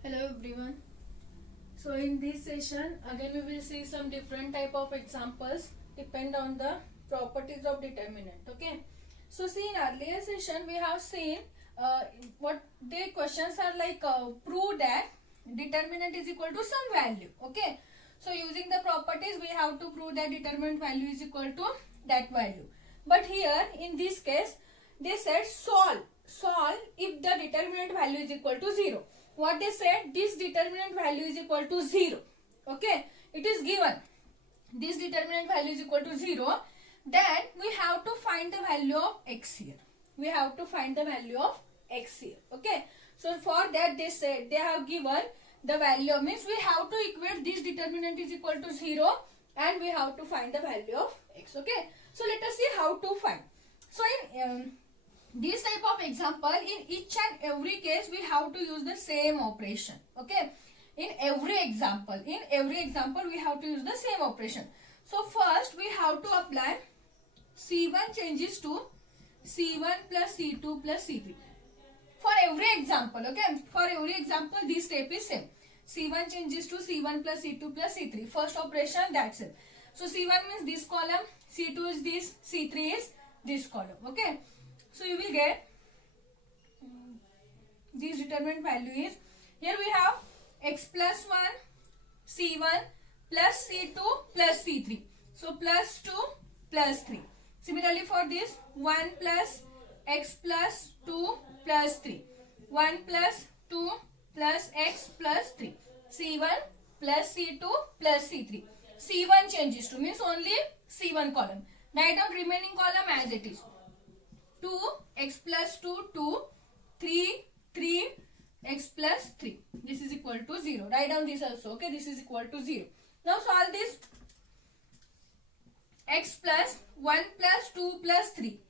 Hello everyone. So in this session again we will see some different type of examples depend on the properties of determinant. Okay. So see in earlier session we have seen what the questions are like prove that determinant is equal to some value. Okay. So using the properties we have to prove that determinant value is equal to that value. But here in this case they said solve if the determinant value is equal to 0. What they said, this determinant value is equal to 0. Okay, it is given this determinant value is equal to 0, then we have to find the value of x here. We have to find the value of x here. Okay, so for that they said they have given the value, means we have to equate this determinant is equal to 0 and we have to find the value of x. Okay, so let us see how to find. So in this type of example, in each and every case we have to use the same operation. Okay, in every example we have to use the same operation. So first we have to apply c1 changes to c1 plus c2 plus c3 for every example. Okay, for every example this step is same. c1 changes to c1 plus c2 plus c3, first operation, that's it. So c1 means this column, c2 is this, c3 is this column. Okay, so you will get this determinant value is, here we have x plus 1 c1 plus c2 plus c3, so plus 2 plus 3. Similarly for this 1 plus x plus 2 plus 3, 1 plus 2 plus x plus 3, c1 plus c2 plus c3. c1 changes to means only c1 column. Write down remaining column as it is. 2 x plus 2 2, 3 x plus 3, this is equal to 0. Write down this also. Okay, this is equal to 0. Now solve this. X plus 1 plus 2 plus 3,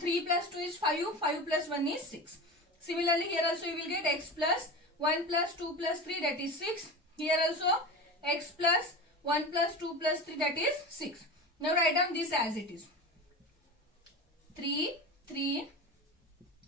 3 plus 2 is 5, 5 plus 1 is 6. Similarly here also you will get x plus 1 plus 2 plus 3, that is 6. Here also x plus 1 plus 2 plus 3, that is 6. Now write down this as it is. 3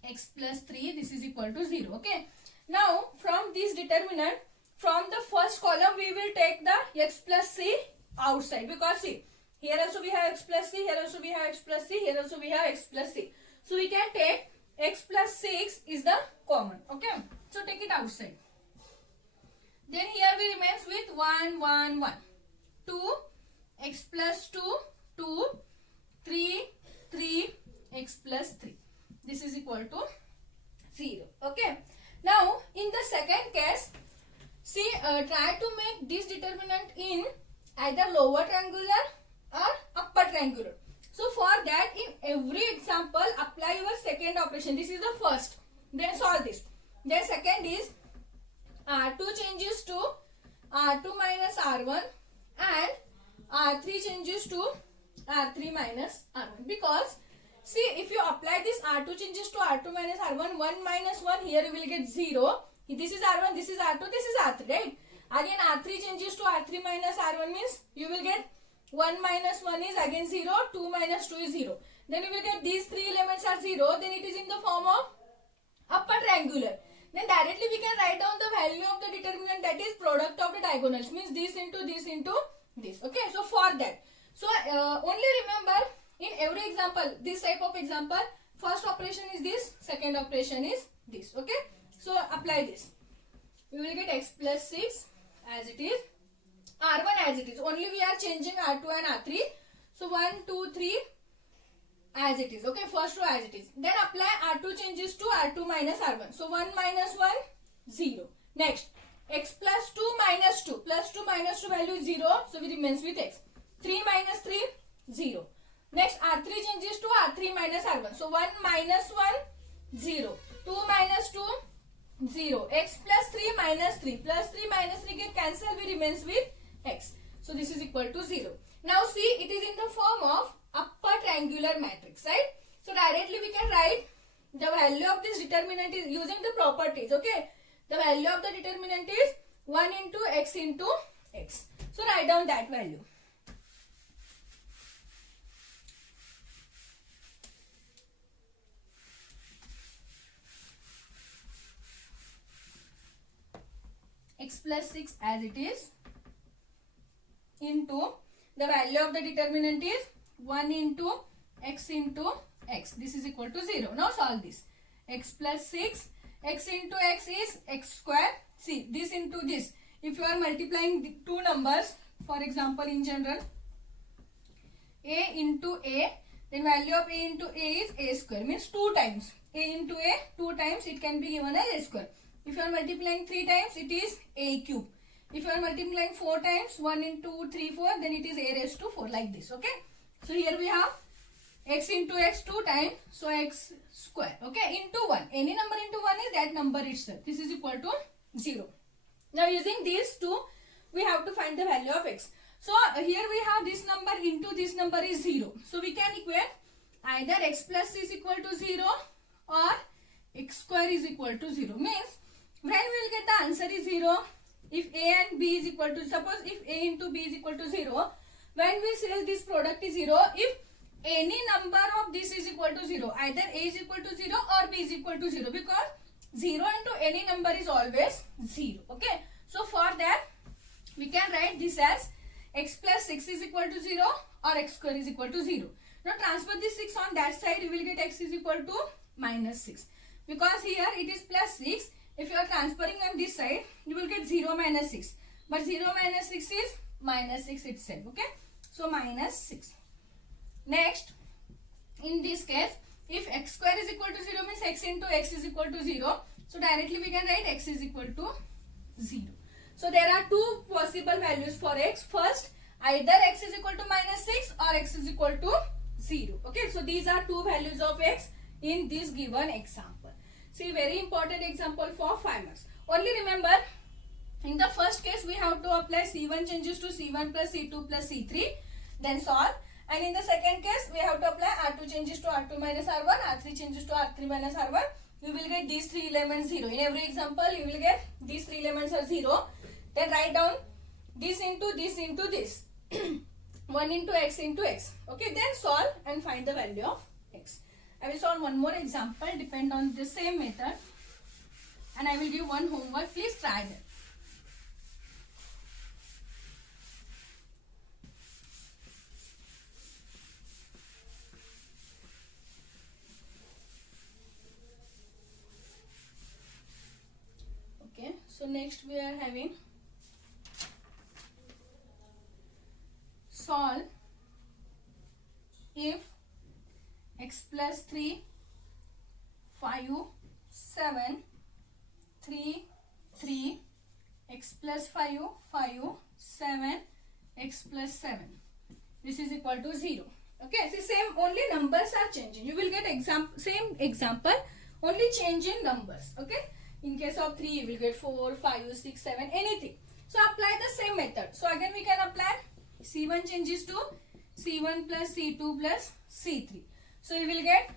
x plus 3, this is equal to 0. Okay, now from this determinant, from the first column we will take the x plus c outside, because see here also we have x plus c, here also we have x plus c, here also we have x plus c. So we can take x plus 6 is the common. Okay, so take it outside. Then here we remains with 1 1 1, 2 x plus 2 2, 3 x plus 3, this is equal to 0. Okay, now in the second case, see try to make this determinant in either lower triangular or upper triangular. So for that, in every example apply your second operation. This is the first, then solve this. Then second is r2 changes to r2 minus r1 and r3 changes to r3 minus r1, because see if you apply this r2 changes to r2 minus r1, 1 minus 1, here you will get 0. This is r1, this is r2, this is r3, right? Again r3 changes to r3 minus r1 means you will get 1 minus 1 is again 0, 2 minus 2 is 0. Then you will get these three elements are 0, then it is in the form of upper triangular. Then directly we can write down the value of the determinant, that is product of the diagonals, means this into this into this. Okay, so for that, so only remember in every example, this type of example, first operation is this, second operation is this. Okay, so apply this. We will get x plus 6 as it is, r1 as it is, only we are changing r2 and r3. So 1 2 3 as it is. Okay, first row as it is. Then apply r2 changes to r2 minus r1. So 1 minus 1 0. Next x plus 2 minus 2, plus 2 minus 2 value is 0, so we remains with x. 3 minus 3 0. Next r3 changes to r3 minus r1. So 1 minus 1 0. 2 minus 2 0. X plus 3 minus 3. Plus 3 minus 3 get cancelled. We remains with x. So this is equal to 0. Now see, it is in the form of upper triangular matrix, right? So directly we can write the value of this determinant is using the properties. Okay, the value of the determinant is 1 into x into x. So write down that value. x plus 6 as it is into the value of the determinant is 1 into x. This is equal to 0. Now solve this. X plus 6, x into x is x square. See, this into this. If you are multiplying the two numbers, for example in general, a into a, then value of a into a is a square, means 2 times. A into a 2 times, it can be given as a square. If you are multiplying 3 times, it is a cube. If you are multiplying 4 times, 1 into 3, 4, then it is a raised to 4, like this. Okay. So here we have x into x 2 times, so x square. Okay, into 1. Any number into 1 is that number itself. This is equal to 0. Now using these two, we have to find the value of x. So here we have this number into this number is 0. So we can equate either x plus is equal to 0 or x square is equal to 0. Means when we will get the answer is 0, if a and b is equal to, suppose if a into b is equal to 0, when we say this product is 0, if any number of this is equal to 0, either a is equal to 0 or b is equal to 0, because 0 into any number is always 0. Okay. So for that, we can write this as x plus 6 is equal to 0 or x square is equal to 0. Now transfer this 6 on that side, you will get x is equal to minus 6. Because here it is plus 6. If you are transferring on this side, you will get 0 minus 6. But 0 minus 6 is minus 6 itself. Okay. So minus 6. Next, in this case, if x square is equal to 0 means x into x is equal to 0. So directly we can write x is equal to 0. So there are two possible values for x. First, either x is equal to minus 6 or x is equal to 0. Okay, so these are two values of x in this given example. See, very important example for 5 marks. Only remember, in the first case we have to apply C1 changes to C1 plus C2 plus C3, then solve. And in the second case, we have to apply R2 changes to R2 minus R1, R3 changes to R3 minus R1. You will get these 3 elements 0. In every example, you will get these 3 elements are 0. Then write down this into this. 1 into x into x. Okay, then solve and find the value of x. I will solve one more example, depend on the same method. And I will give one homework. Please try that. Okay, so next we are having solve if x plus 3, 5, 7, 3, 3, x plus 5, 5, 7, x plus 7. This is equal to 0. Okay, see, same, only numbers are changing. You will get same example, only change in numbers. Okay, in case of 3, you will get 4, 5, 6, 7, anything. So apply the same method. So again we can apply C1 changes to C1 plus C2 plus C3. So you will get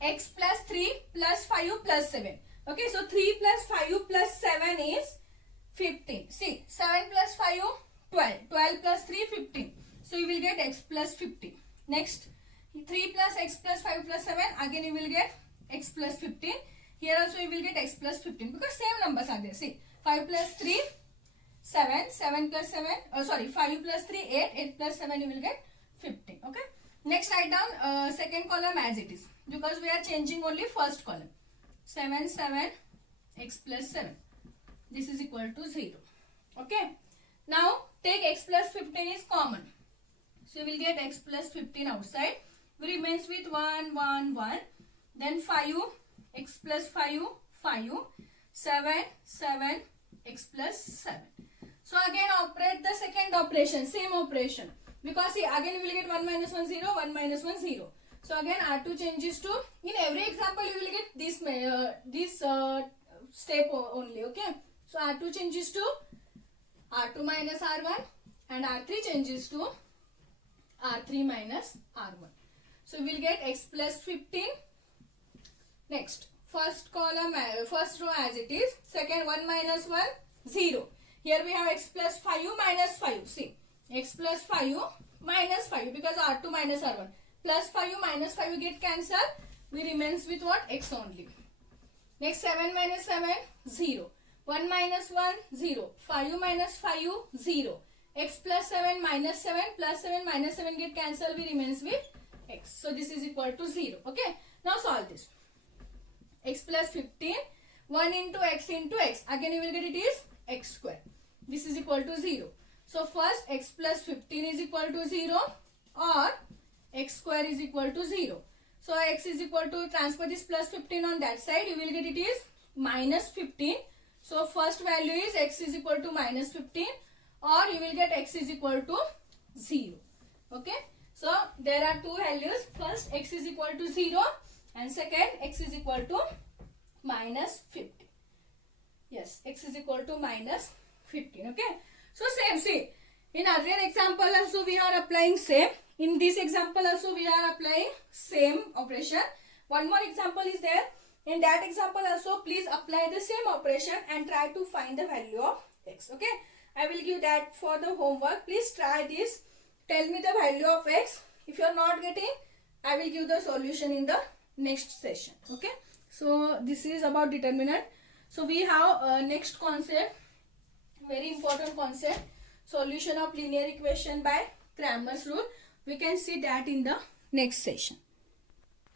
x plus 3 plus 5 plus 7. Okay, so 3 plus 5 plus 7 is 15. See, 7 plus 5, 12. 12 plus 3, 15. So you will get x plus 15. Next, 3 plus x plus 5 plus 7. Again you will get x plus 15. Here also you will get x plus 15 because same numbers are there. See, 5 plus 3, 7, 7 plus 7, 5 plus 3, 8, 8 plus 7 you will get 15. Okay. Next write down second column as it is because we are changing only first column. 7, 7, x plus 7. This is equal to 0. Okay. Now take x plus 15 is common. So you will get x plus 15 outside. We remains with 1, 1, 1. Then 5, x plus 5, 5, 7, 7, x plus 7. So again operate the second operation, same operation. Because see, again you will get 1 minus 1, 0, 1 minus 1, 0. So again R2 changes to, in every example you will get this step only. Okay. So R2 changes to R2 minus R1 and R3 changes to R3 minus R1. So we will get x plus 15. Next, first column, first row as it is. Second, 1 minus 1, 0. Here we have x plus 5 minus 5. See, x plus 5 minus 5 because R2 minus R1. Plus 5 minus 5 get cancelled. We remains with what? X only. Next, 7 minus 7, 0. 1 minus 1, 0. 5 minus 5, 0. X plus 7 minus 7 plus 7 minus 7 get cancelled. We remains with x. So this is equal to 0. Okay. Now solve this. X plus 15. 1 into x. Again you will get it is x square. This is equal to 0. So first x plus 15 is equal to 0 or x square is equal to 0. So x is equal to, transfer this plus 15 on that side. You will get it is minus 15. So first value is x is equal to minus 15 or you will get x is equal to 0. Okay. So there are two values. First x is equal to 0 and second x is equal to minus 15. Yes, x is equal to minus 15. Okay. So same, see, in earlier example also we are applying same. In this example also we are applying same operation. One more example is there. In that example also please apply the same operation and try to find the value of x. Okay. I will give that for the homework. Please try this. Tell me the value of x. If you are not getting, I will give the solution in the next session. Okay. So this is about determinant. So we have next concept, very important concept, solution of linear equation by Cramer's rule. We can see that in the next session.